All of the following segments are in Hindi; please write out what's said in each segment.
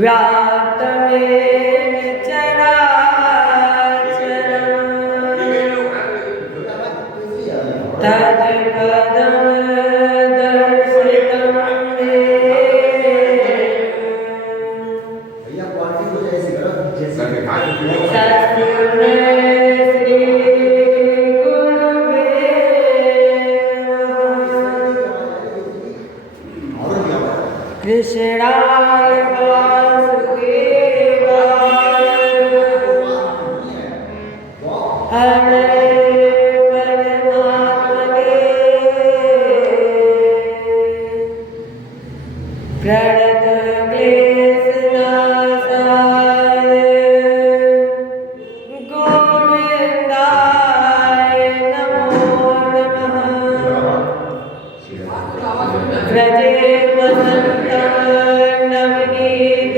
व्याप्तमेन चराचरम् तत्पदं दर्शितं मे। तस्मै श्री गुरुवे नमः। कृष्णाय वासुदेवाय हरे परमात्मने प्रणतक्लेशनाशाय गोविन्दाय नमो नमः। व्रजे वसन्तं नवनीतज्वालम्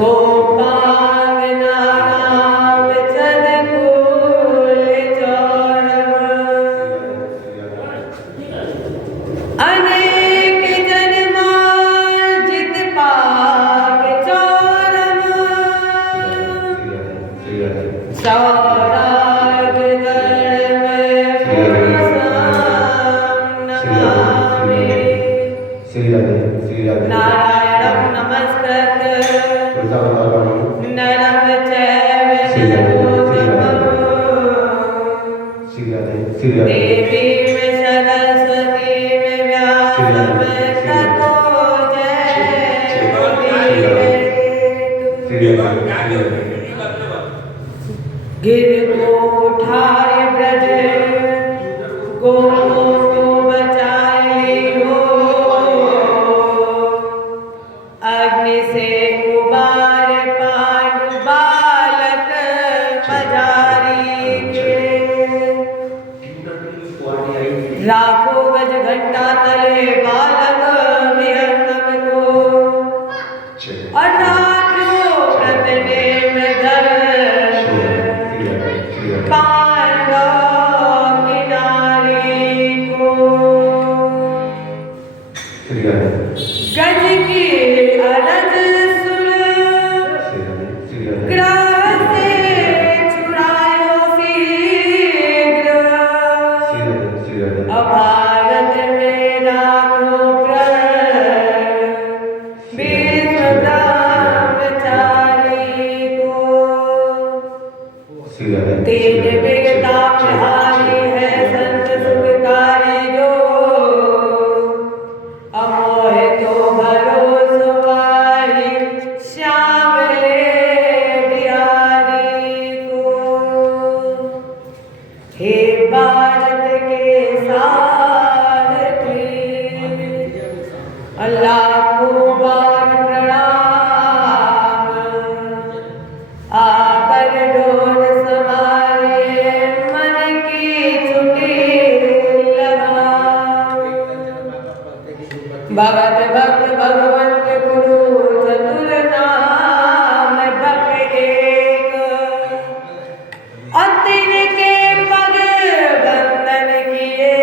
गोपाङ्गनानां सद्कुलचौरम् अनेक जन्मार्जित पाप चौरम् सौरागगणमय पुरुषं नमामि। नारायणं नमस्कृत्य नरं चैव नरोत्तमं देवीं सरस्वतीं व्यासं ततो जयमुदीरयेत्। गिरकोठाय ब्रज गोपो को बचाए हो, अग्नि से उबार पांडु बालक पधारी के। लाखों गज घंटा तले बालक विहंगम को, अनाथों रतने में धर पांडव किनारी को। गज की अरज सुन ग्रह से छुड़ायो शीघ्र। भारत में राखो प्रण विश्व ब्रह्मचारी को। तेज विगतापहारी है संत सुखकारी जो, अमोह तो भरोसवाही श्याम ले बिहारी को। हे भारत के सारथी लाखों बार प्रणाम। आकर डोर सवारे मन की छुट्टी लगाओ। भगत भक्त भगवंत गुरु चतुर नाम भक्त एक। अतिन के पग बंधन किए,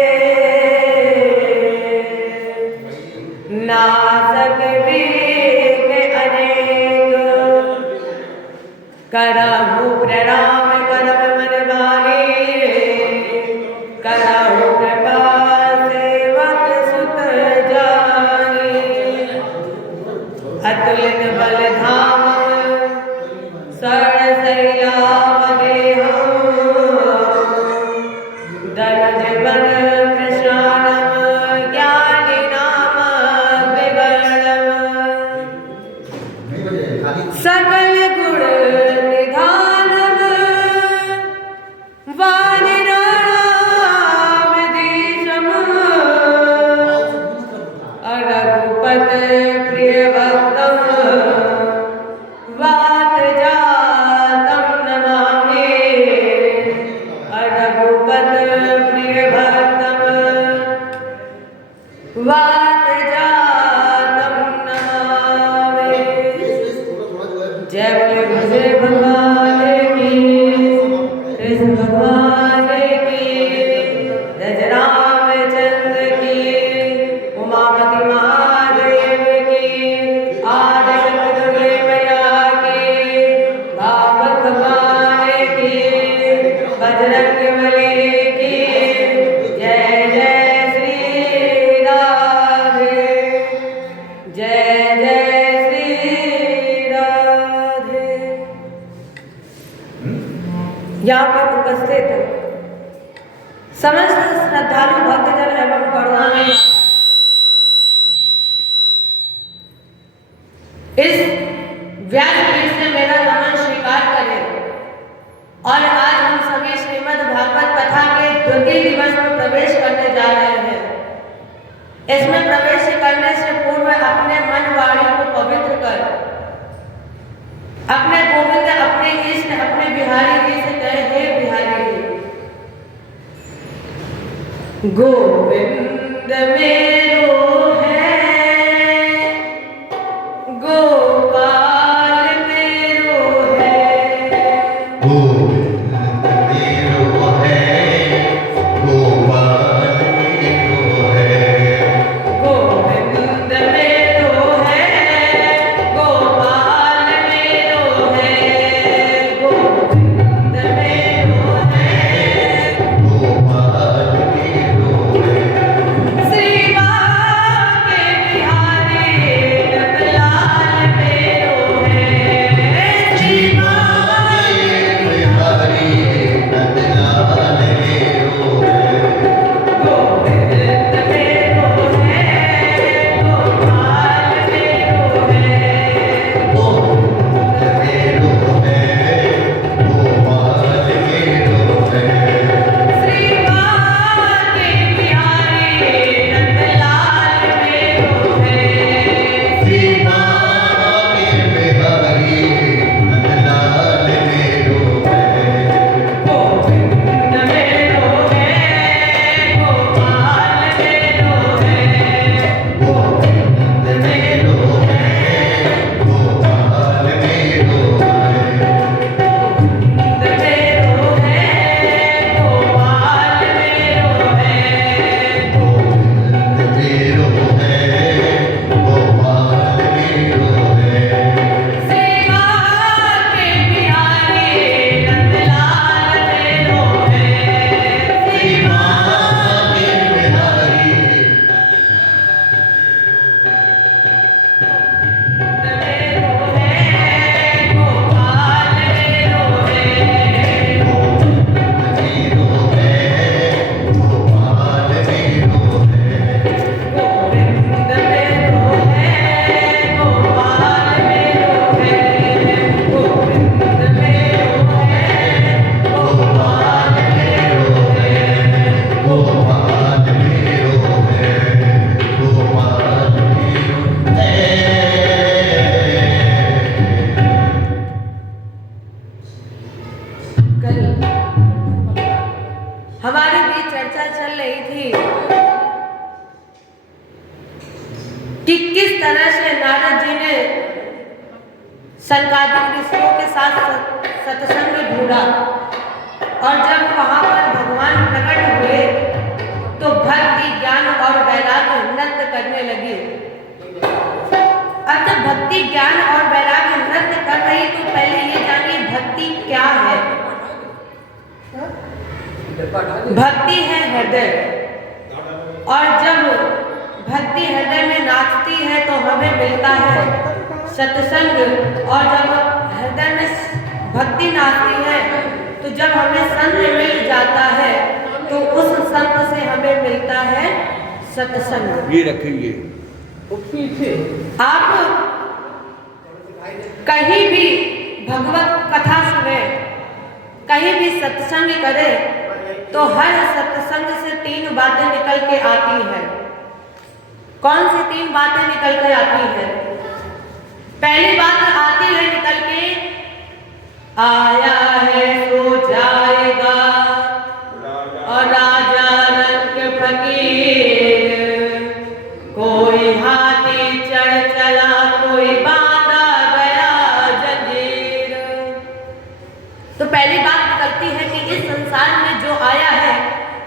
नासक विघ्न अनेक। करहु प्रणाम करम मन वाले, करहु कृपा सेवक सुत जाने। अतुलित बल धाम सरसैलावदेहं, दनुज बन कृशानम ज्ञानी नाम विवर्णम। सकल गुण निधानम वानिराणामधीशम। रघुपत प्रिय भक्तम वात जातम नमामि। रघुपत प्रिय भक्त समस्त श्रद्धालु भक्तजन एवं करुणामय इस व्यासपीठ से मेरा नमन स्वीकार करें और आज हम सभी श्रीमद् भागवत कथा के द्वितीय दिवस में प्रवेश करने जा रहे हैं। इसमें प्रवेश करने से पूर्व अपने मन वाणी को पवित्र कर अपने गोविंद, अपने इष्ट, अपने बिहारी जी से कहे, हे बिहारी जी, गोविंद मेरो है, गोपाल मेरो है, गोविंद मेरो है, गोपाल मेरो है, गोविंद मेरो है, गोपाल मेरो है, गोविंद मेरो है, गोपाल मेरो है। श्री के बिहारी नंदलाल मेरो है, श्री बिहारी नंदलाल मेरो है, गोविंद मेरो है, गोपाल मेरो है, गोविंद मेरो है, गोपाल मेरो है। श्री के बिहारी नंदलाल मेरो है, श्री के बिहारी नंदलाल मेरो है, गोविंद मेरो है, गोपाल मेरो है, गोविंद मेरो है, गोपाल मेरो है। गोविंद मेरो है, गोपाल मेरो है, गोविंद मेरो है, गोपाल मेरो है। सेवा के बिहारी नंदलाल मेरो है, सेवा के बिहारी मेरो है, गोपाल मेरो है, गोविंद मेरो है, गोपाल मेरो है। गोविंद मेरो है, गोपाल मेरो है, गोविंद मेरो है, गोपाल मेरो है, गोपाल मेरो है, गोपाल मेरो है। कल हमारे बीच चर्चा चल रही थी कि किस तरह से नारद जी ने सनकादिक ऋषियों के साथ सत्संग ढूंढा और जब वहां पर भगवान प्रकट हुए तो भक्ति, ज्ञान और वैराग्य नृत्य करने लगे। अब जब भक्ति, ज्ञान और वैराग्य नृत्य कर रही तो पहले ये जानिए भक्ति क्या है। भक्ति है हृदय, और जब भक्ति हृदय में नाचती है तो हमें मिलता है सत्संग, और जब हृदय में भक्ति नाचती है तो जब हमें संत मिल जाता है तो उस संत से हमें मिलता है सत्संग। ये रखेंगे आप कहीं भी भगवत कथा सुने, कहीं भी सत्संग करे तो हर सत्संग से 3 बातें निकल के आती हैं। कौन सी 3 बातें निकल के आती हैं? पहली बात आती है निकल के, आया है सो जाएगा और राजा रंग फकीर, कोई हाथी चढ़ चला, कोई बांधा गया जंजीर। तो पहली बात निकलती है कि इस संसार में जो आया है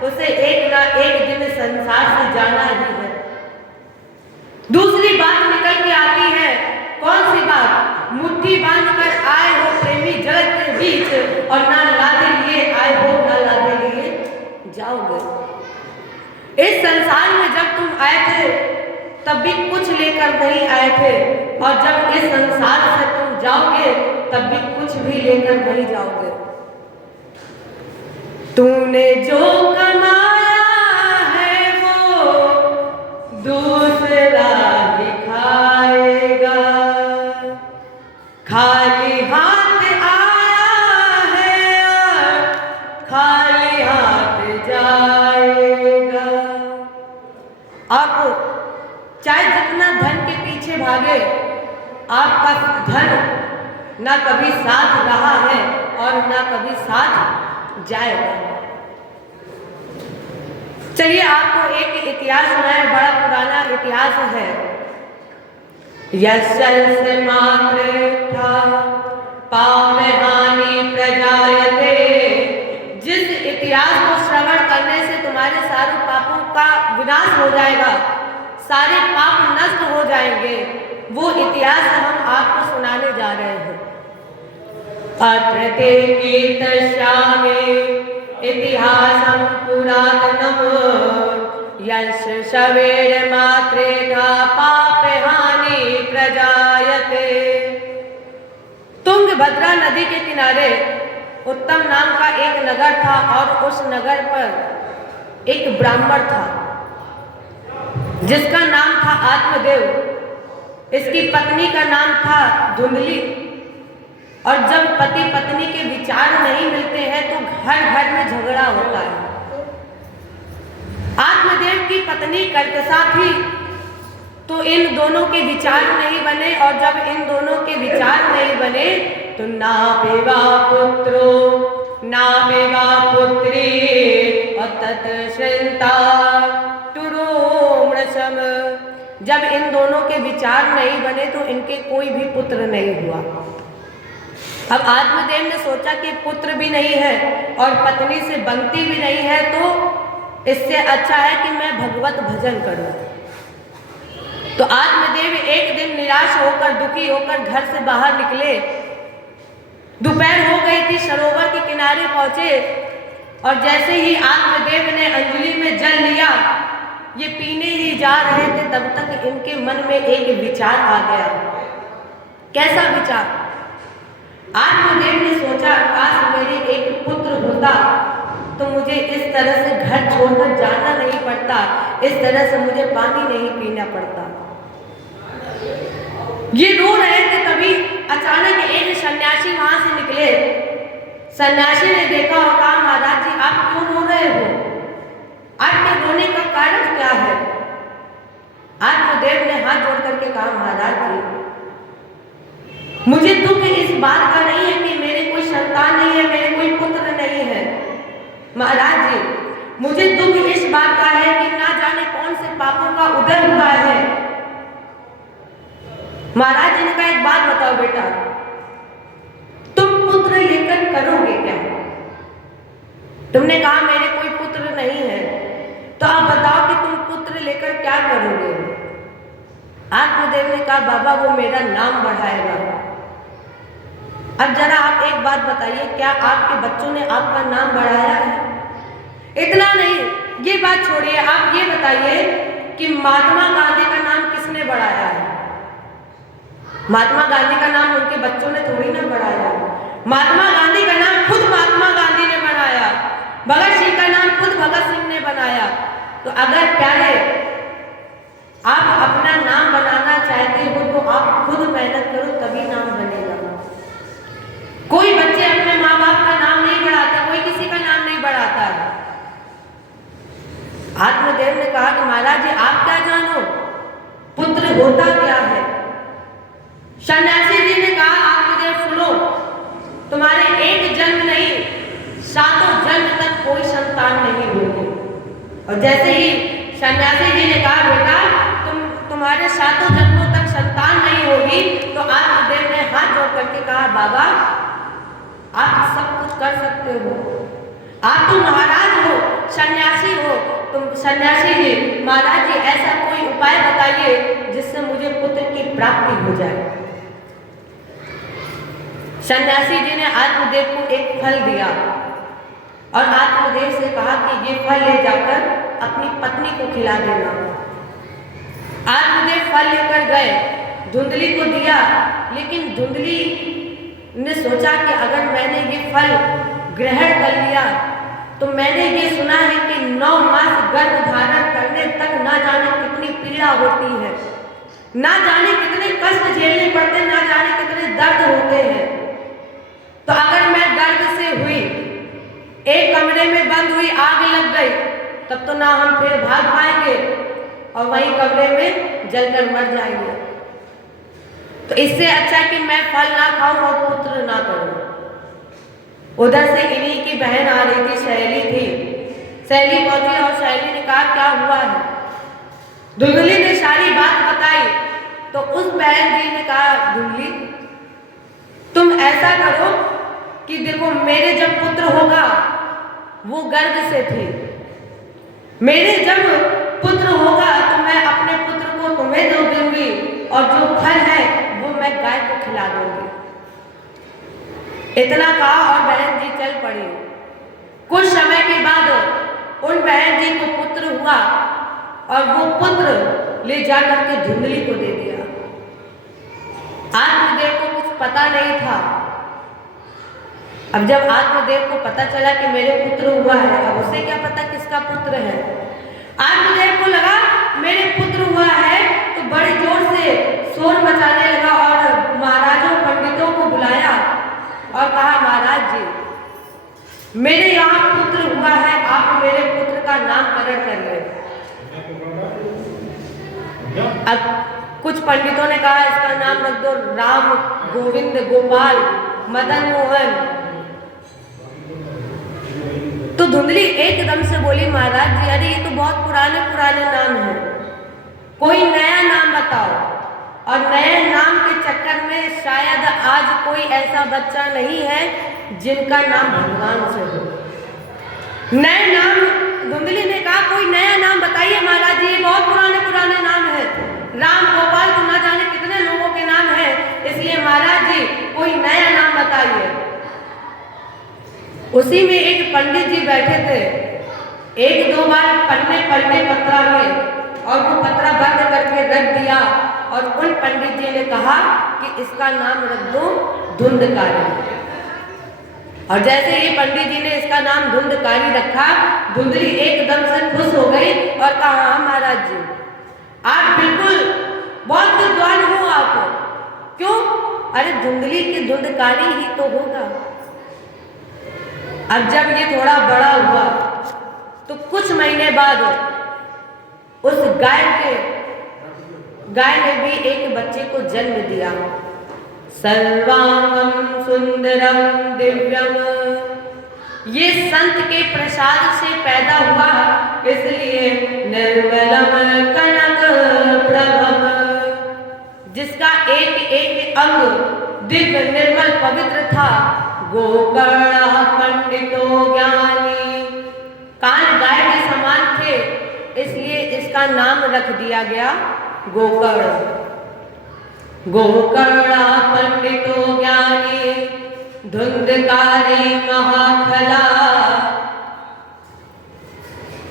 उसे एक ना एक दिन संसार से जाना ही है। दूसरी बात निकल के आती है, कौन सी बात? मुट्ठी बांध कर आए हो प्रेमी जगत के बीच और ना लादे लिए आए हो, ना लादे लिए जाओगे। इस संसार में जब तुम आए थे तब भी कुछ लेकर नहीं आए थे, और जब इस संसार से तुम जाओगे तब भी कुछ भी लेकर नहीं जाओगे। तूने जो कमा पाएगा। आप चाहे जितना धन के पीछे भागे, आपका धन ना कभी साथ रहा है और ना कभी साथ जाएगा। चलिए आपको एक इतिहास सुनाए, बड़ा पुराना इतिहास है। यस्य मातृथा पाप हानि प्रजायते। जिस इतिहास को श्रवण करने से तुम्हारे सारे पापों का विनाश हो जाएगा, सारे पाप नष्ट हो जाएंगे, वो इतिहास हम आपको सुनाने जा रहे हैं। अत्र ते कीर्तयामि इतिहासं पुरातनम् यस्य शवेर मात्रेधा पाप हानि प्रजायते। तुंगभद्रा नदी के किनारे उत्तम नाम का एक नगर था और उस नगर पर एक ब्राह्मण था जिसका नाम था आत्मदेव। इसकी पत्नी का नाम था धुंधली। और जब पति पत्नी के विचार नहीं मिलते हैं तो घर घर में झगड़ा होता है। आत्मदेव की पत्नी कर्कशा थी तो इन दोनों के विचार नहीं बने, और जब इन दोनों के विचार नहीं बने तो ना पेवा पुत्रो ना पेवा पुत्री अतत श्रृंता तुरोमृषम। जब इन दोनों के विचार नहीं बने तो इनके कोई भी पुत्र नहीं हुआ। अब आत्मदेव ने सोचा कि पुत्र भी नहीं है और पत्नी से बनती भी नहीं है, तो इससे अच्छा है कि मैं भगवत भजन करूं। तो आत्मदेव एक दिन निराश होकर, दुखी होकर घर से बाहर निकले। दोपहर हो गई थी, सरोवर के किनारे पहुंचे और जैसे ही आत्मदेव ने अंजलि में जल लिया, ये पीने ही जा रहे थे, तब तक इनके मन में एक विचार आ गया। कैसा विचार? आत्मदेव ने सोचा, काश मेरे एक पुत्र होता तो मुझे इस तरह से घर छोड़कर जाना नहीं पड़ता, इस तरह से मुझे पानी नहीं पीना पड़ता। ये रो रहे थे, तभी अचानक एक सन्यासी वहां से निकले। सन्यासी ने देखा और कहा, महाराज जी आप क्यों रो रहे हो? आपके रोने का कारण क्या है? आत्मदेव ने हाथ जोड़ करके कहा, महाराज जी मुझे दुख इस बात का नहीं है कि मेरे कोई संतान नहीं है, मेरे कोई पुत्र नहीं है। महाराज जी मुझे दुख इस बात का है कि ना जाने कौन से पापों का उदय हुआ है। महाराज जी ने कहा, एक बात बताओ बेटा, तुम पुत्र लेकर करोगे क्या? तुमने कहा मेरे कोई पुत्र नहीं है, तो आप बताओ कि तुम पुत्र लेकर क्या करोगे? आत्मदेव ने कहा, बाबा वो मेरा नाम बढ़ाएगा। अब जरा आप एक बात बताइए, क्या आपके बच्चों ने आपका नाम बढ़ाया है? इतना नहीं, ये बात छोड़िए, आप ये बताइए कि महात्मा गांधी का नाम किसने बढ़ाया है? महात्मा गांधी का नाम उनके बच्चों ने थोड़ी ना बढ़ाया। महात्मा गांधी का नाम खुद महात्मा गांधी ने बनाया, भगत सिंह का नाम खुद भगत सिंह ने बनाया। तो अगर प्यारे आप अपना नाम बनाना चाहते हो तो आप खुद मेहनत करो, तभी नाम बनेगा। कोई बच्चे अपने माँ बाप का नाम नहीं बढ़ाता, कोई किसी का नाम नहीं बढ़ाता है। आत्मदेव ने कहा कि महाराज जी आप क्या जानो, पुत्र होता क्या है? सन्यासी जी ने कहा, आत्मदेव सुनो, तुम्हारे एक जन्म नहीं, सातों जन्म तक कोई संतान नहीं होगी। और जैसे ही सन्यासी जी ने कहा, बेटा तुम्हारे सातों जन्मों तक संतान नहीं होगी, तो आत्मदेव ने हाथ जोड़ करके कहा, बाबा आप सब कुछ कर सकते हो, आप तो महाराज हो, सन्यासी हो, तुम सन्यासी जी, महाराज जी ऐसा कोई उपाय बताइए जिससे मुझे पुत्र की प्राप्ति हो जाए। सन्यासी जी ने आत्मदेव को एक फल दिया और आत्मदेव से कहा कि ये फल ले जाकर अपनी पत्नी को खिला देना। आत्मदेव फल लेकर गए, धुंधली को दिया, लेकिन धुंधली ने सोचा कि अगर मैंने ये फल ग्रहण कर लिया तो मैंने ये सुना है कि 9 मास गर्भ धारण करने तक ना जाने कितनी पीड़ा होती है, ना जाने कितने कष्ट झेलने पड़ते हैं, ना जाने कितने दर्द होते हैं। तो अगर मैं गर्भ से हुई, एक कमरे में बंद हुई, आग लग गई, तब तो ना हम फिर भाग पाएंगे और वहीं कब्र में जलकर मर जाएंगे। तो इससे अच्छा कि मैं फल ना खाऊं और पुत्र ना करूं। उधर से इन्हीं की बहन आ रही थी, सहेली थी। सहेली पहुंची और सहेली ने कहा क्या हुआ है। धुंधली ने सारी बात बताई तो उस बहन जी ने कहा धुंधली तुम ऐसा करो कि देखो मेरे जब पुत्र होगा, वो गर्भ से थी, मेरे जब पुत्र होगा तो मैं अपने पुत्र को तुम्हें दे दूंगी और जो फल है वो मैं गाय को खिला दूंगी। इतना कहा और बहन जी चल पड़ी। कुछ समय के बाद उन बहन जी को पुत्र हुआ और वो पुत्र ले जाकर के धुंधली को दे दिया। आत्मदेव को कुछ पता नहीं था। अब जब आत्मदेव को पता चला कि मेरे पुत्र हुआ है, अब उसे क्या पता किसका पुत्र है। आत्मदेव को लगा मेरे पुत्र हुआ है तो बड़े जोर से शोर मचाने लगा और महाराजों पंडितों को बुलाया और कहा महाराज जी मेरे यहाँ पुत्र हुआ है, आप मेरे पुत्र का नामकरण कर ले। अब कुछ पंडितों ने कहा इसका नाम रख दो राम, गोविंद, गोपाल, मदन मोहन। तो धुंधली एकदम से बोली महाराज जी अरे ये तो बहुत पुराने पुराने नाम हैं, कोई नया नाम बताओ। और नए नाम के चक्कर में शायद आज कोई ऐसा बच्चा नहीं है जिनका नाम भगवान से हो। नए नाम धुंधली ने कहा कोई नया नाम बताइए महाराज जी, ये बहुत पुराने पुराने नाम है, राम, गोपाल तो ना जाने कितने लोगों के नाम हैं, इसलिए महाराज जी कोई नया नाम बताइए। उसी में एक पंडित जी बैठे थे। एक दो बार पन्ने पलटे पत्रा में और वो पत्रा बंद करके रख दिया और उन पंडित जी ने कहा कि इसका नाम रख दो धुंधकारी। और जैसे ही पंडित जी ने इसका नाम धुंधकारी रखा, धुंधली एकदम से खुश हो गई और कहा हाँ महाराज जी आप बिल्कुल बहुत विद्वान हो आप। क्यों? अरे धुंधली की धुंधकारी ही तो होगा। अब जब ये थोड़ा बड़ा हुआ तो कुछ महीने बाद उस गाय ने भी एक बच्चे को जन्म दिया। सर्वांगम सुंदरम दिव्यम, ये संत के प्रसाद से पैदा हुआ इसलिए निर्मलम कनक प्रभम, जिसका एक एक अंग दिव्य निर्मल पवित्र था। गोकर्ण पंडितो ज्ञानी, कान गाय के समान थे इसलिए इसका नाम रख दिया गया गोकर्ण। गोकर्ण पंडितो ज्ञानी धुंधकारी महाखला।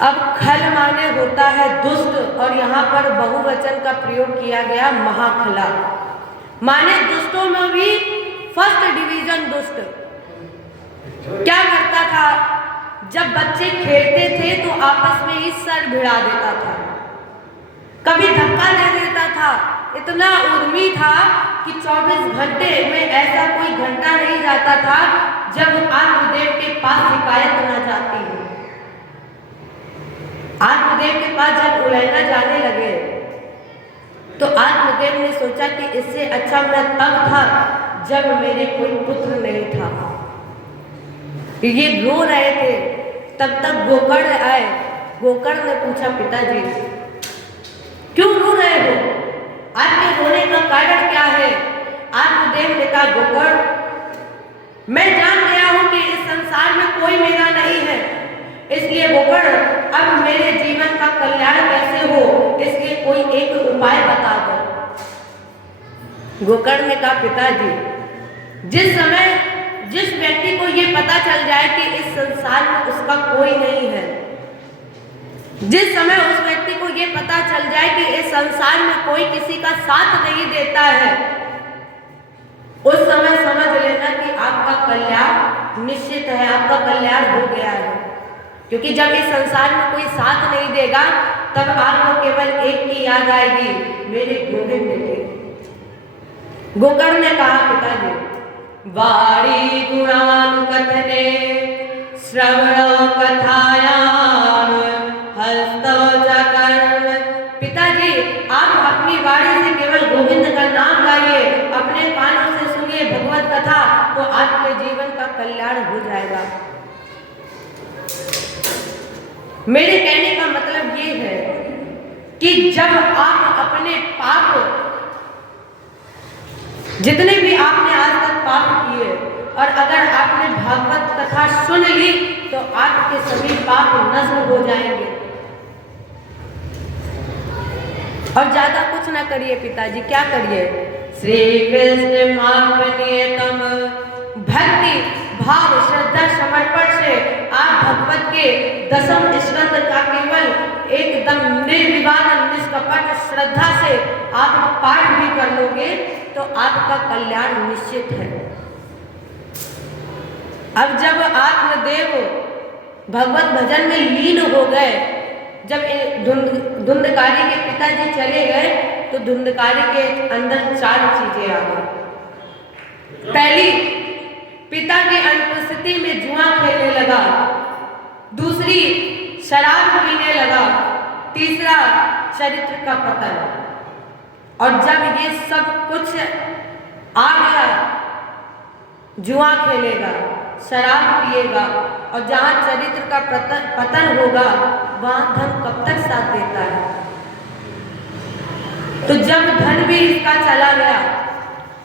अब खल माने होता है दुष्ट और यहाँ पर बहुवचन का प्रयोग किया गया महाखला, माने दुष्टों में भी फर्स्ट डिवीजन दुष्ट। क्या करता था जब बच्चे खेलते थे तो आपस में ही सर भिड़ा देता था, कभी धक्का दे देता था। इतना उद्यमी था कि 24 घंटे में ऐसा कोई घंटा नहीं जाता था जब आत्मदेव के पास शिकायत न जाती है। आत्मदेव के पास जब उलैना जाने लगे तो आत्मदेव ने सोचा कि इससे अच्छा मैं तब था जब मेरे कोई पुत्र नहीं था। ये रो रहे थे, तब तक गोकर्ण आए। गोकर्ण ने पूछा पिताजी क्यों रो रहे हो, आपके रोने का कारण क्या है? आत्मदेव ने कहा गोकर्ण मैं जान गया हूं कि इस संसार में कोई मेरा नहीं है, इसलिए गोकर्ण अब मेरे जीवन का कल्याण कैसे हो इसलिए कोई एक उपाय बता दो। गोकर्ण ने कहा पिताजी जिस व्यक्ति को ये पता चल जाए कि इस संसार में उसका कोई नहीं है, जिस समय उस व्यक्ति को ये पता चल जाए कि इस संसार में कोई किसी का साथ नहीं देता है, उस समय समझ लेना कि आपका कल्याण निश्चित है, आपका कल्याण हो गया है। क्योंकि जब इस संसार में कोई साथ नहीं देगा तब आपको केवल एक की याद आएगी, मेरे गोविंद की। गोकर्ण ने कहा पिताजी वाणी गुणानुकथने श्रवण कथायाम अस्तव चकर्म। पिताजी, आप अपनी वाणी से केवल गोविंद का नाम गाइए, अपने कानों से सुनिए भगवत कथा, तो आपके जीवन का कल्याण हो जाएगा। मेरे कहने का मतलब ये है कि जब आप अपने पाप, जितने भी आपने आज तक पाप किए, और अगर आपने भागवत कथा सुन ली तो आपके सभी पाप नष्ट हो जाएंगे। और ज्यादा कुछ ना करिए पिताजी, क्या करिए? श्री कृष्ण मापनीयतम भक्ति भाव श्रद्धा समर्पण से आप भगवत के दसम स्कंद का केवल एकदम निर्विवाद निष्कपट श्रद्धा से आप पाठ भी कर लोगे तो आपका कल्याण निश्चित है। अब जब आत्मदेव भगवत भजन में लीन हो गए, जब धुंधकारी के पिताजी चले गए तो धुंधकारी के अंदर 4 चीजें आ गई। पहली, पिता की अनुपस्थिति में जुआ खेलने लगा। दूसरी, शराब पीने लगा। तीसरा, चरित्र का पतन। और जब ये सब कुछ आ गया, जुआ खेलेगा, शराब पिएगा, और जहाँ चरित्र का पतन होगा वहाँ धन कब तक साथ देता है? तो जब धन भी इसका चला गया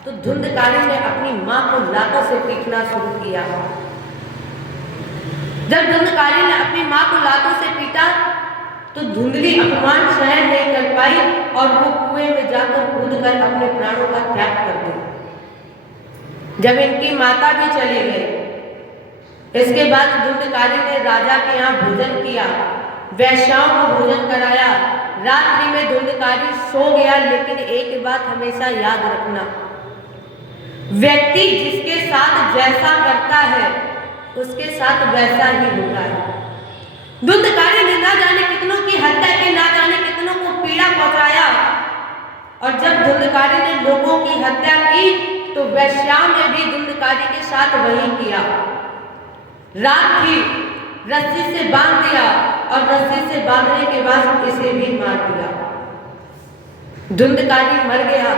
तो धुंधकारी ने अपनी माँ को लातों से पीटना शुरू किया। जब धुंधकारी ने अपनी माँ को लातों से पीटा तो धुंधली अपमान सहन नहीं कर पाई और वो कुएं में जाकर कूदकर अपने प्राणों का त्याग कर दी। जब इनकी माता भी चली गई, इसके बाद धुंधकारी ने राजा के यहाँ भोजन किया, वैश्याओं को भोजन कराया। रात्रि में धुंधकारी सो गया, लेकिन एक बात हमेशा याद रखना, व्यक्ति जिसके साथ जैसा करता है उसके साथ वैसा ही होता है। धुंधकारी ने ना जाने कितनों की हत्या की, ना जाने कितनों को पीड़ा पहुंचाया, और जब धुंधकारी ने लोगों की हत्या की तो वैश्याओं ने भी धुंधकारी के साथ वही किया। रात थी, रस्सी से बांध दिया, और रस्सी से बांधने के बाद इसे भी मार दिया। धुंधकारी मर गया।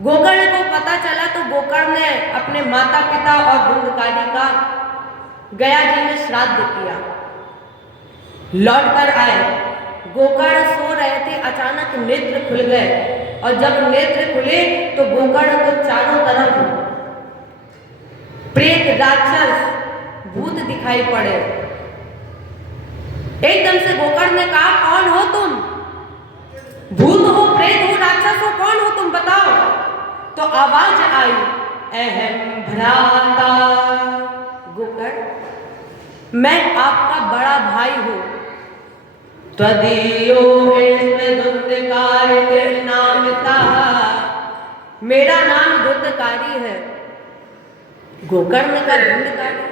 गोकर्ण को पता चला तो गोकर्ण ने अपने माता पिता और धुंधकारी का गया जी में श्राद्ध किया। लौट कर आए, गोकर्ण सो रहे थे, अचानक नेत्र खुल गए, और जब नेत्र खुले तो गोकर्ण को चारों तरफ प्रेत, राक्षस, भूत दिखाई पड़े। एकदम से गोकर्ण ने कहा, कौन हो तुम? भूत हो, प्रेत हो, राक्षस हो, कौन हो तुम, बताओ। तो आवाज आई, अहम भ्राता गोकर्ण, मैं आपका बड़ा भाई हूं। त्वदीयो धुंधकारी नामता, मेरा नाम धुंधकारी है। गोकर्ण का धुंधकारी,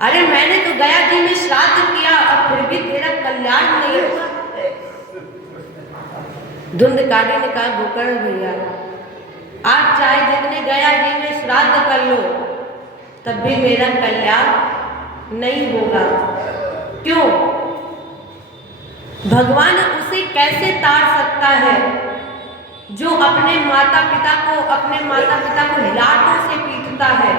अरे मैंने तो गया जी में श्राद्ध किया और फिर भी तेरा कल्याण नहीं हुआ। धुंधकारी ने कहा, गोकर्ण भैया, आप चाहे जितने गया जी में श्राद्ध कर लो तब भी मेरा कल्याण नहीं होगा। क्यों? भगवान उसे कैसे तार सकता है जो अपने माता पिता को लातों से पीटता है,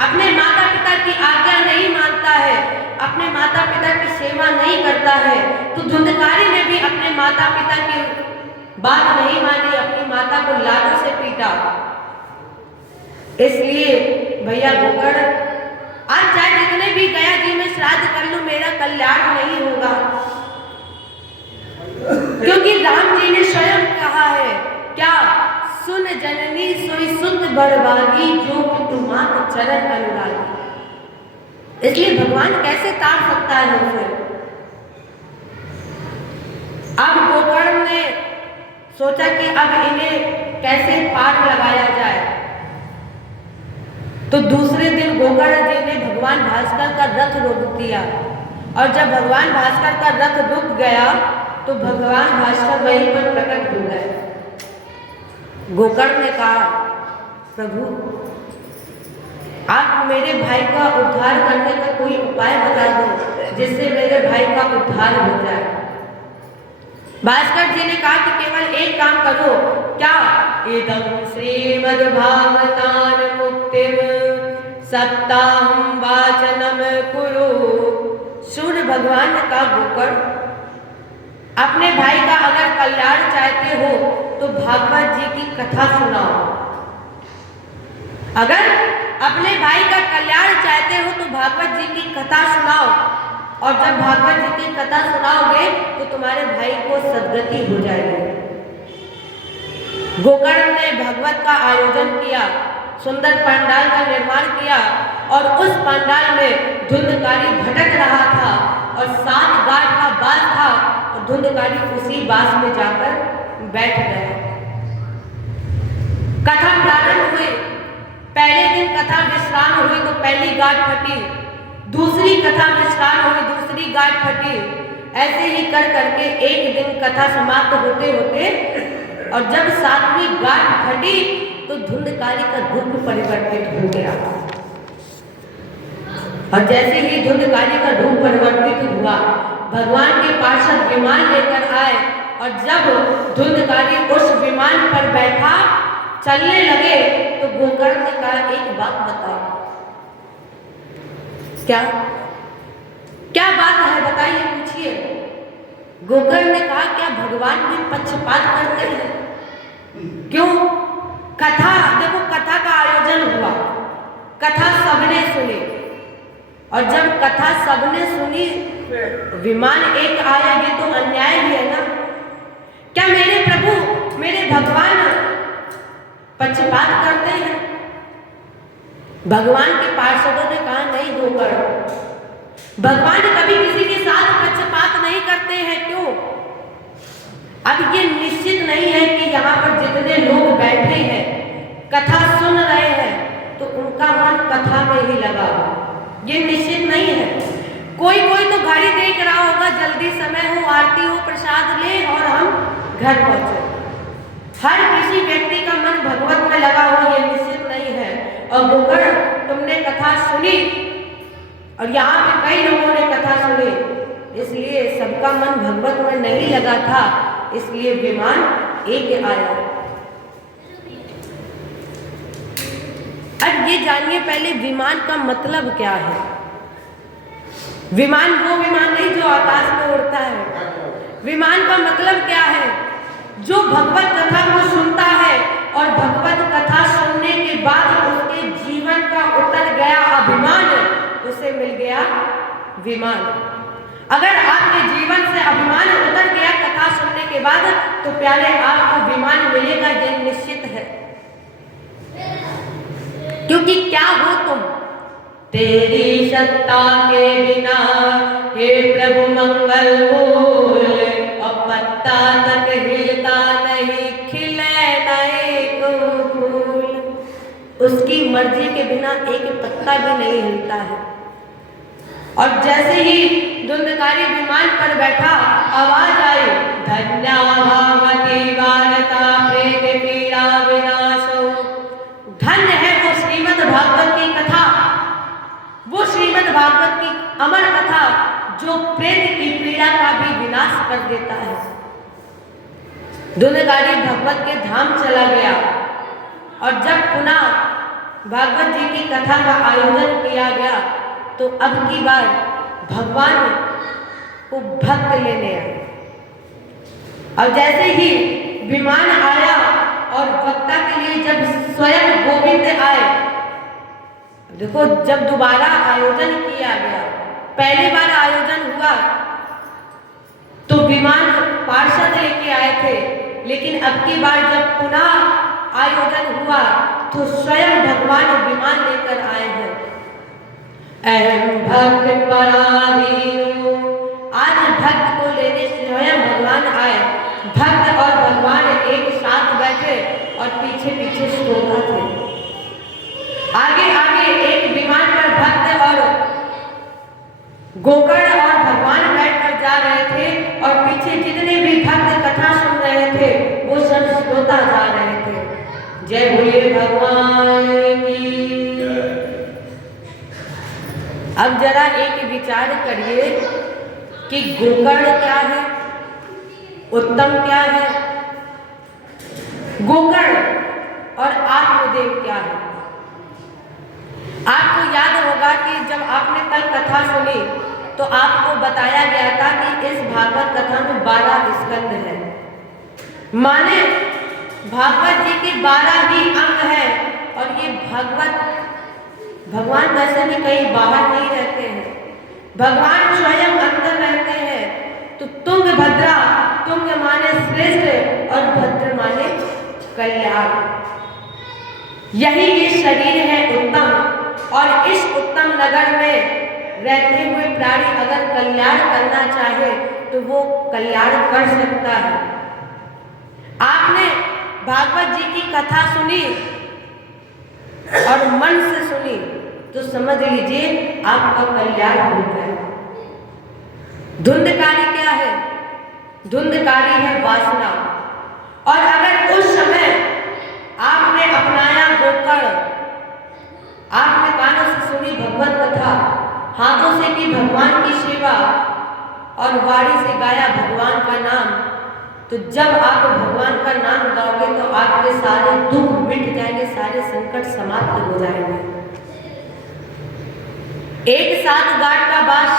अपने माता पिता की आज्ञा नहीं मानता है, अपने माता पिता की सेवा नहीं करता है। तो धुंधकारी ने भी अपने माता पिता की बात नहीं मानी, अपनी माता को लातों से पीटा। इसलिए भैया गोकर्ण, आज चाहे जितने भी गया जी में श्राद्ध कर लो मेरा कल्याण नहीं होगा, क्योंकि राम जी ने स्वयं कहा है, क्या? सुन जननी सोई सुत बड़भागी, जो पितृमात चरण अनुरागी। इसलिए भगवान कैसे तार सकता है उसे? अब गोकर्ण ने सोचा कि अब इन्हें कैसे पार लगाया जाए। तो दूसरे दिन गोकर्ण जी ने भगवान भास्कर का रथ रोक दिया, और जब भगवान भास्कर का रथ रुक गया तो भगवान भास्कर वहीं पर प्रकट हो गए। गोकर्ण ने कहा, प्रभु आप मेरे भाई का उद्धार करने का कोई उपाय बता दो जिससे मेरे भाई का उद्धार हो जाए। भास्कर जी ने कहा कि केवल एक काम करो। क्या? इदं श्रीमद्भागवतान मुक्तिम सप्ताहं वाचनम कुरु। सूर्य भगवान ने कहा, गोकर्ण, अपने भाई का अगर कल्याण चाहते हो तो भागवत जी की कथा सुनाओ। अगर अपने भाई का कल्याण चाहते हो तो भागवत जी की कथा सुनाओ, और जब भागवत जी की कथा सुनाओगे तो तुम्हारे भाई को सद्गति हो जाएगी। गोकर्ण ने भागवत का आयोजन किया, सुंदर पंडाल का निर्माण किया, और उस पंडाल में धुंधकारी भटक रहा था और 7 गांठ का बाल था, और धुंधकारी उसी बास में जाकर बैठ गया। कथा प्रारंभ हुई। पहले दिन कथा विश्राम हुई तो पहली गांठ फटी, दूसरी कथा विश्राम हुई, दूसरी गांठ फटी। ऐसे ही कर करके एक दिन कथा समाप्त होते होते, और जब 7वीं गांठ फटी तो धुंधकारी का रूप परिवर्तित हो गया। और जैसे ही धुंधकारी का रूप परिवर्तित हुआ, भगवान के पार्षद विमान लेकर आए, और जब धुंधकारी उस विमान पर बैठा चलने लगे तो गोकर्ण ने कहा, एक बात बताओ। क्या क्या बात है, बताइए, पूछिए। गोकर्ण ने कहा, क्या भगवान भी पक्षपात करते हैं? क्यों? कथा, देखो, कथा का आयोजन हुआ, कथा सबने सुनी, और जब कथा सबने सुनी, विमान एक आया, ये तो अन्याय भी है ना। क्या मेरे प्रभु, मेरे भगवान पक्षपात करते हैं? भगवान के पार्षदों ने कहा, नहीं गोकर्ण, भगवान कभी किसी के साथ पक्षपात नहीं करते हैं। क्यों? अब ये निश्चित नहीं है कि यहाँ पर जितने लोग बैठे हैं, कथा सुन रहे हैं, तो उनका मन कथा में ही लगा हो, ये निश्चित नहीं है। कोई कोई तो घड़ी देख रहा होगा, जल्दी समय हो, आरती हो, प्रसाद ले और हम घर पहुंचे। हर किसी व्यक्ति का मन भगवत में लगा हो, ये निश्चित नहीं है। और गोकर्ण, तुमने कथा सुनी, और यहाँ पे कई लोगों ने कथा सुनी, इसलिए सबका मन भगवत में नहीं लगा था, इसलिए विमान एक आया। अब ये जानिए पहले विमान का मतलब क्या है। विमान वो विमान नहीं जो आकाश में उड़ता है। विमान का मतलब क्या है? जो भगवत कथा को सुनता है और भगवत कथा सुनने के बाद उसके जीवन का उतर गया अभिमान, उसे मिल गया विमान। अगर आपके जीवन से अभिमान उतर गया कथा सुनने के बाद, तो प्यारे आपको विमान मिलेगा, ये निश्चित है। क्योंकि क्या हो तुम? तेरी सत्ता के बिना हे प्रभु मंगल मूल, और पत्ता तक हिलता नहीं, खिले नहीं को फूल। उसकी मर्जी के बिना एक पत्ता भी नहीं हिलता है। और जैसे ही धुंधकारी विमान पर बैठा, आवाज आई, धन्या भागवती वार्ता प्रेत पीड़ा विनाशो। धन्य है वो श्रीमद् भागवत की कथा, वो श्रीमद् भागवत की अमर कथा जो प्रेत की पीड़ा का भी विनाश कर देता है। धुंधकारी भगवत के धाम चला गया, और जब पुनः भागवत जी की कथा का आयोजन किया गया, तो अब की बार भगवान को भक्त लेने आए। और जैसे ही विमान आया और वक्ता के लिए जब स्वयं गोविंद आए, देखो, जब दोबारा आयोजन किया गया, पहली बार आयोजन हुआ तो विमान पार्षद लेके आए थे, लेकिन अब की बार जब पुनः आयोजन हुआ तो स्वयं भगवान विमान लेकर आए हैं। अहम भक्त पराधीनो, आज भक्त को लेने स्वयं भगवान आए। भक्त और भगवान एक साथ बैठे और पीछे पीछे शोभा थे। आगे आगे एक विमान पर भक्त और गोकर्ण और भगवान बैठकर जा रहे थे, और पीछे जितने भी भक्त कथा सुन रहे थे वो सब श्रोता जा रहे थे। जय बोलिए भगवान की। अब जरा एक विचार करिए कि गोकर्ण क्या है, उत्तम क्या है, गोकर्ण और आत्मदेव क्या है। आपको याद होगा कि जब आपने कल कथा सुनी तो आपको बताया गया था कि इस भागवत कथा में 12 स्कंद है, माने भागवत जी के 12 ही अंग है। और ये भगवान वैसे भी कहीं बाहर नहीं रहते हैं, भगवान स्वयं अंदर रहते हैं। तो तुंगभद्रा, तुंग माने श्रेष्ठ और भद्र माने कल्याण, यही ये शरीर है उत्तम। और इस उत्तम नगर में रहते हुए प्राणी अगर कल्याण करना चाहे तो वो कल्याण कर सकता है। आपने भागवत जी की कथा सुनी और मन से सुनी तो समझ लीजिए आपका कल्याण हो गया। धुंधकारी क्या है? धुंधकारी है वासना। और अगर उस समय आपने अपनाया गोकर्ण, आपने कानों से सुनी भगवत कथा, हाथों से की भगवान की सेवा और वाणी से गाया भगवान का नाम, तो जब आप भगवान का नाम गाओगे तो आपके सारे दुख मिट जाएंगे, सारे संकट समाप्त हो जाएंगे। एक साथ गाट का बास,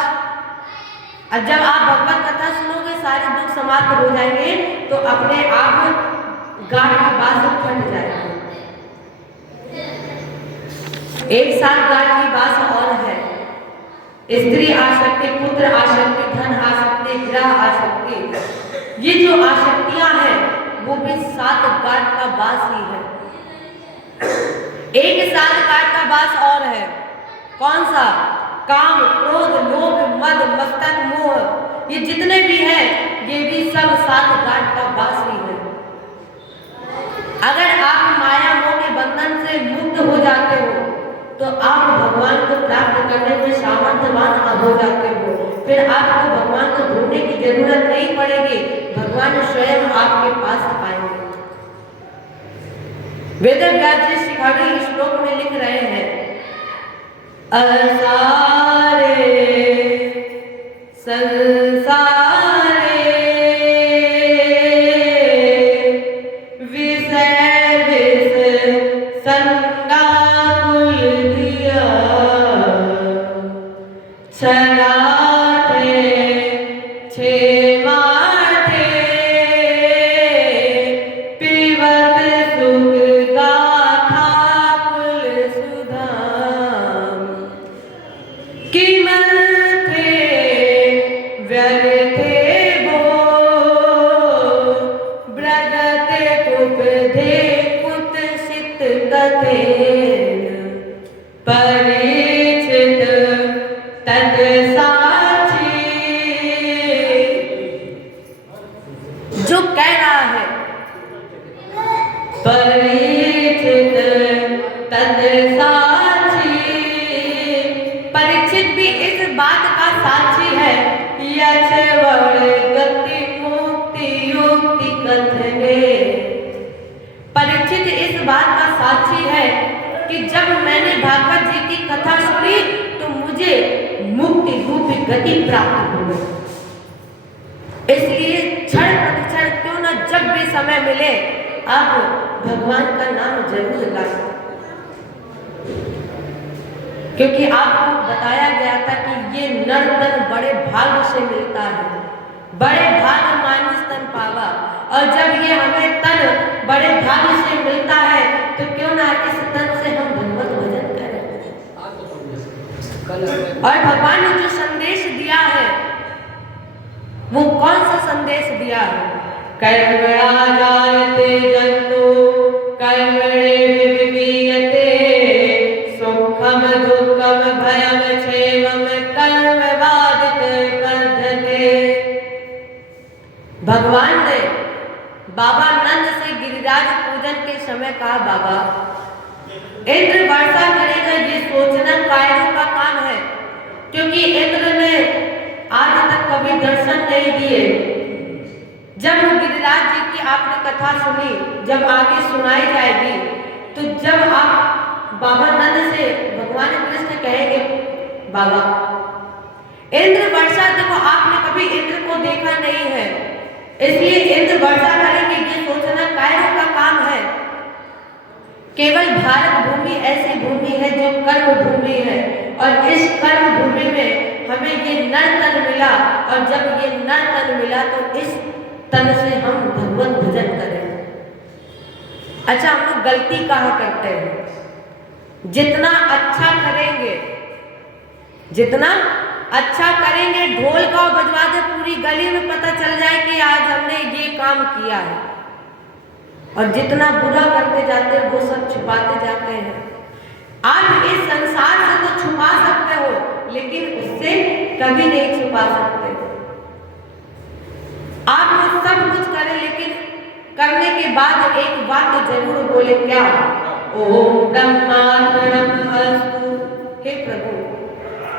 और जब आप भगवत कथा सुनोगे सारे दुख समाप्त हो जाएंगे तो अपने आप गाट की बास फट जाएगी। एक साथ गाट की बास और है, स्त्री आसक्ति, पुत्र आसक्ति, धन आसक्ति, ग्रह आसक्ति, ये जो आसक्तियां हैं वो भी 7 गाट का बास ही है। एक साथ गाट का बास और है, कौन सा? काम, क्रोध, लोभ, मद, मस्तक, मोह, ये जितने भी हैं ये भी सब 7 गाट का बास ही है। अगर आप माया मोह के बंधन से मुक्त हो जाते हो तो आप भगवान को प्राप्त करने में सामर्थ्यवान हो जाते हो। फिर आपको भगवान को ढूंढने की जरूरत नहीं पड़ेगी, भगवान स्वयं आपके पास आएंगे। वेदव्यास जी शिखाड़ी श्लोक में लिख रहे हैं, असारे संसारे विषय विष संगा कुल दिया, छराते छे माथे पीवत सुख गाथा कुल सुधाम, किमल थे व्यर्थे वो ब्रजते कुपधे कुत्सित कथेन, परिचित तद साक्षी। जो कह रहा है परिचित तद साक्षी, परीक्षित भी इस बात का साक्षी है, यश वर्ण गति मुक्ति युक्ति कथने। परीक्षित इस बात का साक्षी है कि जब मैंने भागवत जी की कथा सुनी तो मुझे मुक्ति रूपी गति प्राप्त हो गई। इसलिए क्षण प्रतिक्षण क्यों न जब भी समय मिले आप भगवान का नाम जरूर गाएं, क्योंकि आपको बताया गया था कि ये नर तन बड़े भाग्य से मिलता है, बड़े भाग्य मानुष तन पावा। और जब ये हमें तन बड़े भाग्य से मिलता है तो क्यों ना इस तन से हम भगवत भजन करें। और भगवान ने जो संदेश दिया है वो कौन सा संदेश दिया है? कर्मणा जायते जन्तु कर्मणे विविधीयते, सुखम दुःखम भयम क्षेमम कर्मवादित पद्धते। भगवान ने बाबा नंद से गिरिराज पूजन के समय कहा, बाबा इंद्र वर्षा करेगा ये सोचना कायरों का काम है, क्योंकि इंद्र ने आज तक कभी दर्शन नहीं दिए। जब गिरिराज जी की आपने कथा सुनी, जब आगे सुनाई जाएगी तो जब आप बाबा नंद से भगवान कृष्ण कहेंगे, बाबा। इंद्र वर्षा, देखो आपने कभी इंद्र को देखा नहीं है, इसलिए इंद्र वर्षा करेंगे ये सोचना कायरों का काम है। केवल भारत भूमि ऐसी भूमि है जो कर्म भूमि है, और इस कर्म भूमि में हमें ये नर तन मिला, और जब ये नर तन मिला तो इस तन से हम भगवत भजन करें। अच्छा, हम लोग गलती कहाँ करते हैं? जितना अच्छा करेंगे, जितना अच्छा करेंगे, ढोल का बजवा दे पूरी गली में पता चल जाए कि आज हमने ये काम किया है, और जितना बुरा करते जाते हैं वो सब छुपाते जाते हैं। आप इस संसार से तो छुपा सकते हो, लेकिन उससे कभी नहीं छुपा सकते। आप वो सब कुछ करें, लेकिन करने के बाद एक बात तो जरूर बोले, क्या? ओम ब्रह्मार्पणमस्तु। हे प्रभु,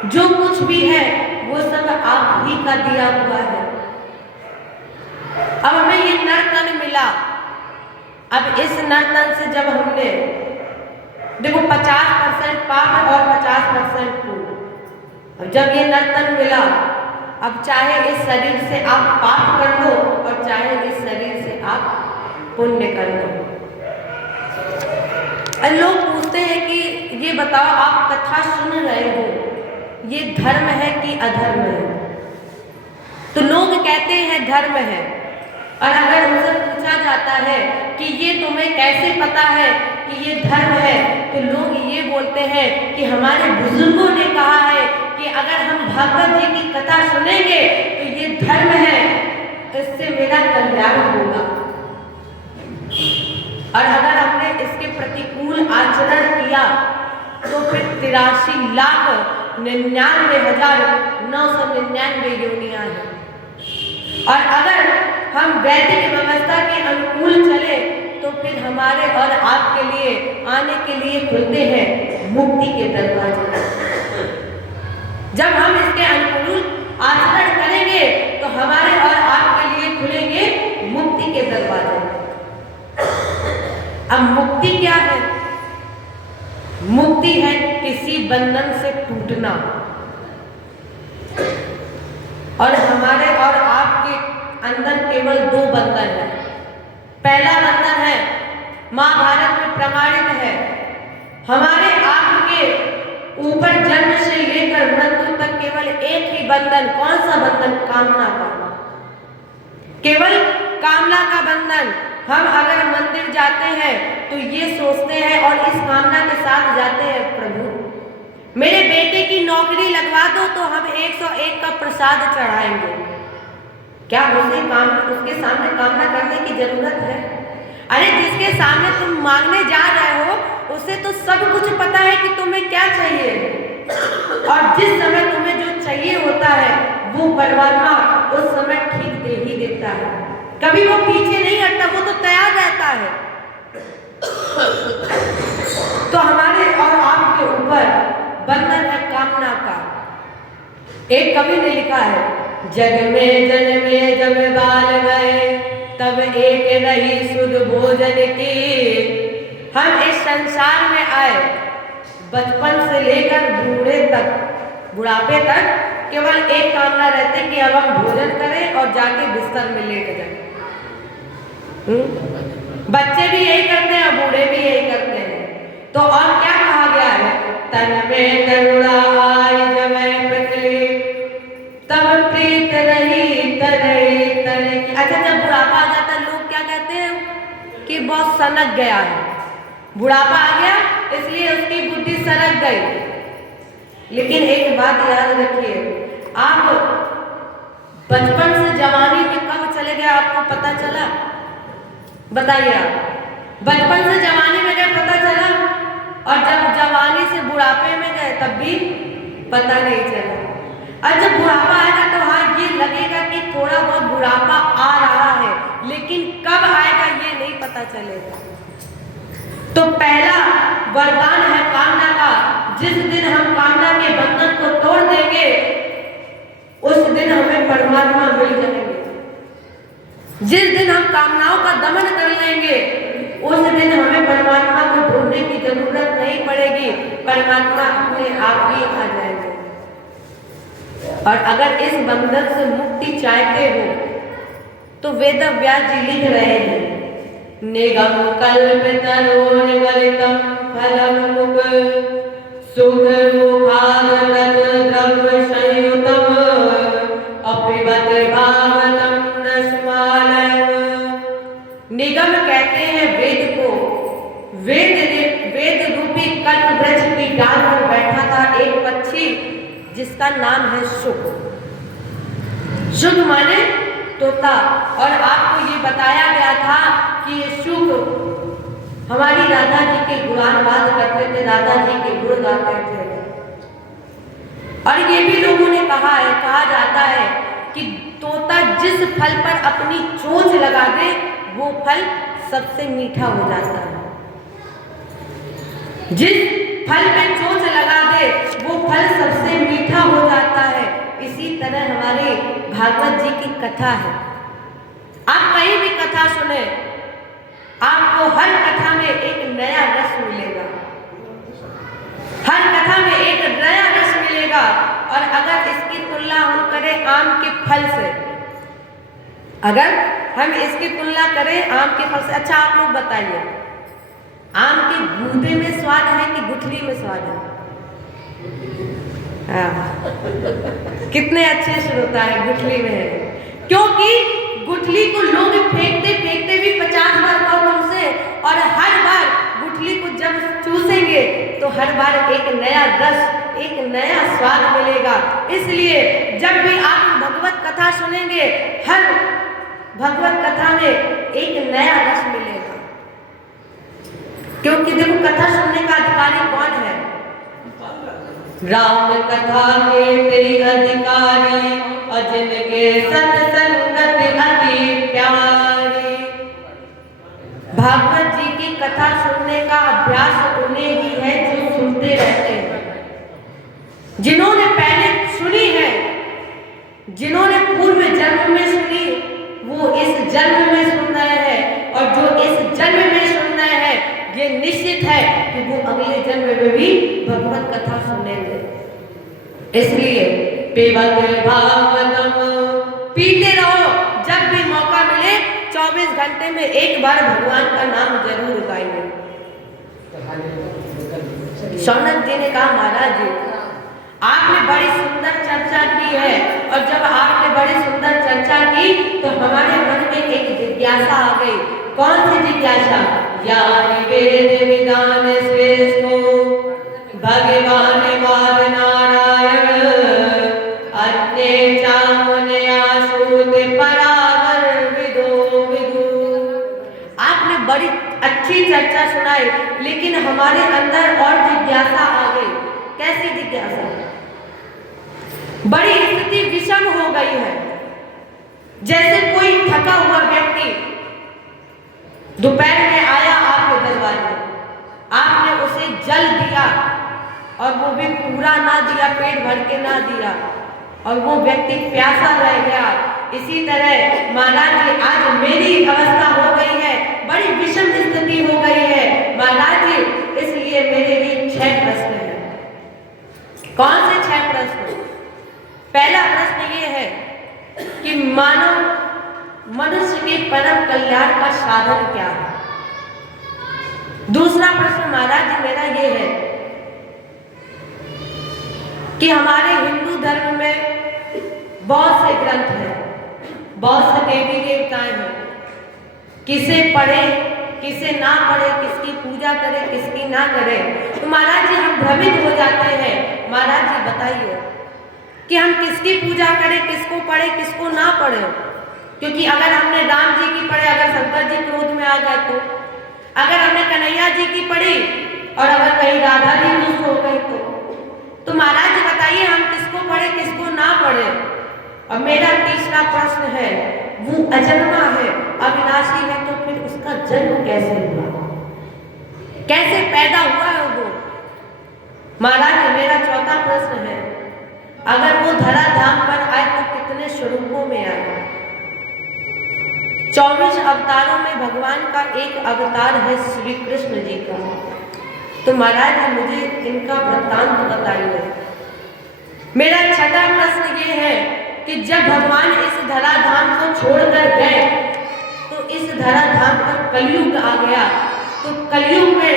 जो कुछ भी है वो सब आप ही का दिया हुआ है। अब हमें ये नर तन मिला, अब इस नर तन से जब हमने देखो 50% पाप और 50% पुण्य, अब जब ये नर तन मिला, अब चाहे इस शरीर से आप पाप कर लो और चाहे इस शरीर से आप पुण्य कर लो। लोग पूछते हैं कि ये बताओ, आप कथा सुन रहे हो, ये धर्म है कि अधर्म है? तो लोग कहते हैं धर्म है, और अगर उनसे पूछा जाता है कि ये तुम्हें कैसे पता है कि ये धर्म है, तो लोग ये बोलते हैं कि हमारे बुजुर्गों ने कहा है कि अगर हम भगवत जी की कथा सुनेंगे तो ये धर्म है, इससे मेरा कल्याण होगा। और अगर हमने इसके प्रतिकूल आचरण किया तो फिर 83,99,999 योनियां हैं। और अगर हम वैदिक व्यवस्था के अनुकूल चले तो फिर हमारे और आपके लिए आने के लिए खुलते हैं मुक्ति के दरवाजे। जब हम इसके अनुकूल आचरण करेंगे तो हमारे और आपके लिए खुलेंगे मुक्ति के दरवाजे। अब मुक्ति क्या है? मुक्ति है किसी बंधन से टूटना। और हमारे और आपके अंदर केवल 2 बंधन है। पहला बंधन है, महाभारत में प्रमाणित है, हमारे आपके ऊपर जन्म से लेकर मृत्यु तक केवल एक ही बंधन। कौन सा बंधन? कामना का। केवल कामना का बंधन। हम अगर मंदिर जाते हैं तो ये सोचते हैं और इस कामना के साथ जाते हैं, प्रभु मेरे बेटे की नौकरी लगवा दो तो हम 101 का प्रसाद चढ़ाएंगे। क्या उसके सामने कामना करने की जरूरत है? अरे जिसके सामने तुम मांगने जा रहे हो उसे तो सब कुछ पता है कि तुम्हें क्या चाहिए, और जिस समय तुम्हें जो चाहिए होता है वो परमात्मा उस समय ठीक दे ही देता है। कभी वो पीछे नहीं हटता, वो तो तैयार रहता है। तो हमारे और आपके ऊपर बंधन है कामना का। एक कवि ने लिखा है, जग में जन्मे जब बाल गए तब एक रही सुध भोजन की। हम इस संसार में आए, बचपन से लेकर बूढ़े तक, बुढ़ापे तक केवल एक कामना रहती कि अब हम भोजन करें और जाके बिस्तर में लेट जाएं। बच्चे भी यही करते हैं, बूढ़े भी यही करते हैं। तो और क्या कहा गया है? तन में तरुणा आई जब पृथ्वी तब प्रीत रही तरई तरई। अच्छा, जब बुढ़ापा आ जाता है लोग क्या कहते हैं कि बहुत सनक गया है, बुढ़ापा आ गया इसलिए उसकी बुद्धि सरक गई। लेकिन एक बात याद रखिए, आप बचपन से जवानी में कब चले गए आपको पता चला? बताइए आप, बचपन से जवानी में गए पता चला, और जब जवानी से बुढ़ापे में गए तब भी पता नहीं चला। और जब बुढ़ापा आएगा तो हाँ ये लगेगा कि थोड़ा बहुत बुढ़ापा आ रहा है, लेकिन कब आएगा ये नहीं पता चलेगा। तो पहला वरदान है कामना का। जिस दिन हम कामना के बंधन को तोड़ देंगे उस दिन हमें परमात्मा मिल जाएंगे। जिस दिन हम कामनाओं का दमन कर लेंगे उस दिन हमें परमात्मा को ढूंढने की जरूरत नहीं पड़ेगी, परमात्मा अपने आप ही आ जाएंगे। और अगर इस बंधन से मुक्ति चाहते हो तो वेद व्यास जी लिख रहे हैं, निगम कल्पितरोर्गलितं फलं मुख सुख मुखादरत द्रव्य संयुतम् अपिबत भावनं रसमालयम्। निगम कहते हैं वेद को। वेद रूपी कल्प वृक्ष की डाल पर बैठा था एक पक्षी जिसका नाम है शुक। शुक माने तोता। और आपको ये बताया गया था कि ये शुक हमारी राधा जी के गुणानुवाद करते थे, राधा जी के गुण गाते थे। और ये भी लोगों ने कहा जाता है कि तोता जिस फल पर अपनी चोंच लगा दे वो फल सबसे मीठा हो जाता है। जिस फल पे चोंच लगा दे वो फल सबसे मीठा हो जाता है। इसी तरह हमारे भागवत जी की कथा है। आप कहीं भी कथा सुने, आपको हर कथा में एक नया रस मिलेगा, हर कथा में एक नया रस मिलेगा। और अगर इसकी तुलना हम करें आम के फल से, अगर हम इसकी तुलना करें आम के फल से, अच्छा आप लोग बताइए, आम के गूदे में स्वाद है कि गुठली में स्वाद है? कितने अच्छे श्रोता है, गुठली में है। क्योंकि गुठली को लोग फेंकते फेंकते भी 50 बार कहो तुमसे, और हर बार गुठली को जब चूसेंगे तो हर बार एक नया रस, एक नया स्वाद मिलेगा। इसलिए जब भी आप भगवत कथा सुनेंगे, हर भगवत कथा में एक नया रस मिलेगा। क्योंकि देखो कथा सुनने का अधिकारी कौन है? राम कथा के तेरी अधिकारी अजन के सत्संगत अति प्यारी। भागवत जी की कथा सुनने का अभ्यास उन्हें ही है जो सुनते रहते हैं, जिन्होंने पहले सुनी है, जिन्होंने पूर्व जन्म में सुनी वो इस जन्म में सुन रहे हैं, और जो इस जन्म में सुन रहे हैं ये निश्चित है कि वो अगले जन्म में भी भगवत कथा सुनेंगे। इसलिए पिबत भागवतम, पीते रहो, जब भी मौका मिले 24 घंटे में एक बार भगवान का नाम जरूर गाइए। शौनक जी ने कहा, महाराज जी आपने बड़ी सुंदर चर्चा की है, और जब आपने बड़ी सुंदर चर्चा की तो हमारे मन में एक जिज्ञासा आ गई। कौन सी जिज्ञासा? यानी वेद विधान श्रेष्ठो भगवान वाद नारायण अन्ये चामुनया श्रुति परावर विदो विदु। आपने बड़ी अच्छी चर्चा सुनाई, लेकिन हमारे अंदर और जिज्ञासा आ गई। कैसी जिज्ञासा? बड़ी स्थिति विषम हो गई है। जैसे कोई थका हुआ व्यक्ति दोपहर में आया आपके दरबार में, आपने उसे जल दिया और वो भी पूरा ना दिया, पेट भर के ना दिया, और वो व्यक्ति प्यासा रह गया। इसी तरह महाराज जी आज मेरी अवस्था हो गई है, बड़ी विषम स्थिति हो गई है महाराज जी, इसलिए मेरे लिए 6 प्रश्न हैं। कौन से 6 प्रश्न? पहला प्रश्न ये है कि मनुष्य के परम कल्याण का साधन क्या है? दूसरा प्रश्न महाराज जी मेरा ये है कि हमारे हिंदू धर्म में बहुत से ग्रंथ हैं, बहुत से देवी देवताएं हैं, किसे पढ़े किसे ना पढ़े, किसकी पूजा करे किसकी ना करे। तो महाराज जी हम भ्रमित हो जाते हैं। महाराज जी बताइए कि हम किसकी पूजा करें, किसको पढ़े किसको ना पढ़े। क्योंकि अगर हमने राम जी की पढ़े, अगर शंकर जी क्रोध में आ गए अगर हमने कन्हैया जी की पढ़ी और अगर कहीं राधा जी दुष्ट हो गई तो महाराज जी बताइए हम किसको पढ़े किसको ना पढ़े। और मेरा तीसरा प्रश्न है, वो अजन्मा है, अविनाशी है, तो फिर उसका जन्म कैसे हुआ, कैसे पैदा हुआ है वो? महाराज जी मेरा चौथा प्रश्न है, अगर वो धरा धाम पर आए तो कितने स्वरूपों में आए? 24 अवतारों में भगवान का एक अवतार है श्री कृष्ण जी का। तो महाराज जी मुझे इनका वृत्तांत बताइए। मेरा छठा प्रश्न ये है कि जब भगवान इस धराधाम को छोड़कर गए तो इस धराधाम पर कलयुग आ गया, तो कलयुग में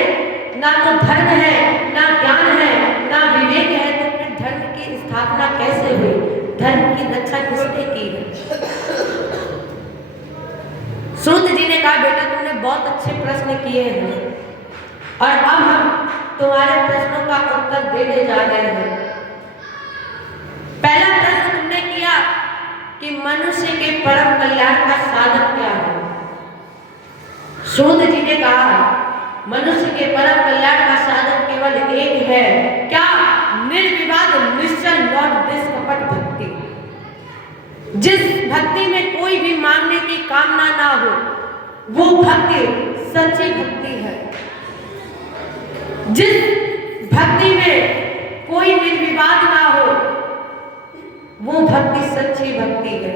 ना तो धर्म है, ना ज्ञान है, ना विवेक है, तो फिर धर्म की स्थापना कैसे हुई? धर्म की रक्षा किसने की है? सूत जी ने कहा बेटा तुमने बहुत अच्छे प्रश्न किए हैं और अब हम तुम्हारे प्रश्नों का उत्तर देने जा रहे हैं। पहला प्रश्न तुमने किया कि मनुष्य के परम कल्याण का साधन क्या है? सूत जी ने कहा मनुष्य के परम कल्याण का साधन केवल एक है, क्या? निर्विवाद निश्चल निष्कपट भक्ति। जिस भक्ति में कोई भी मांगने की कामना ना हो, वो भक्ति सच्ची भक्ति है। जिस भक्ति में कोई निर्विवाद ना हो, वो भक्ति सच्ची भक्ति है।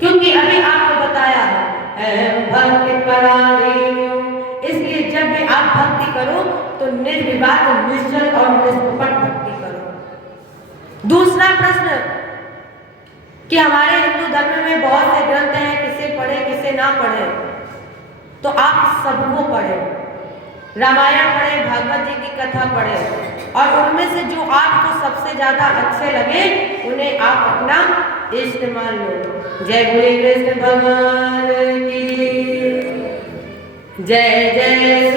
क्योंकि अभी आपको बताया है भक्ति परायण, इसलिए जब भी आप भक्ति करो तो निर्विवाद निश्चल और निष्कपट भक्ति करो। दूसरा प्रश्न कि हमारे हिंदू धर्म में बहुत से ग्रंथ हैं, किसे पढ़े किसे ना पढ़े, तो आप सबको पढ़े, रामायण पढ़े, भागवत जी की कथा पढ़े और उनमें से जो आपको सबसे ज्यादा अच्छे लगे उन्हें आप अपना इस्तेमाल लो। जय बोले कृष्ण भगवान की जय। जय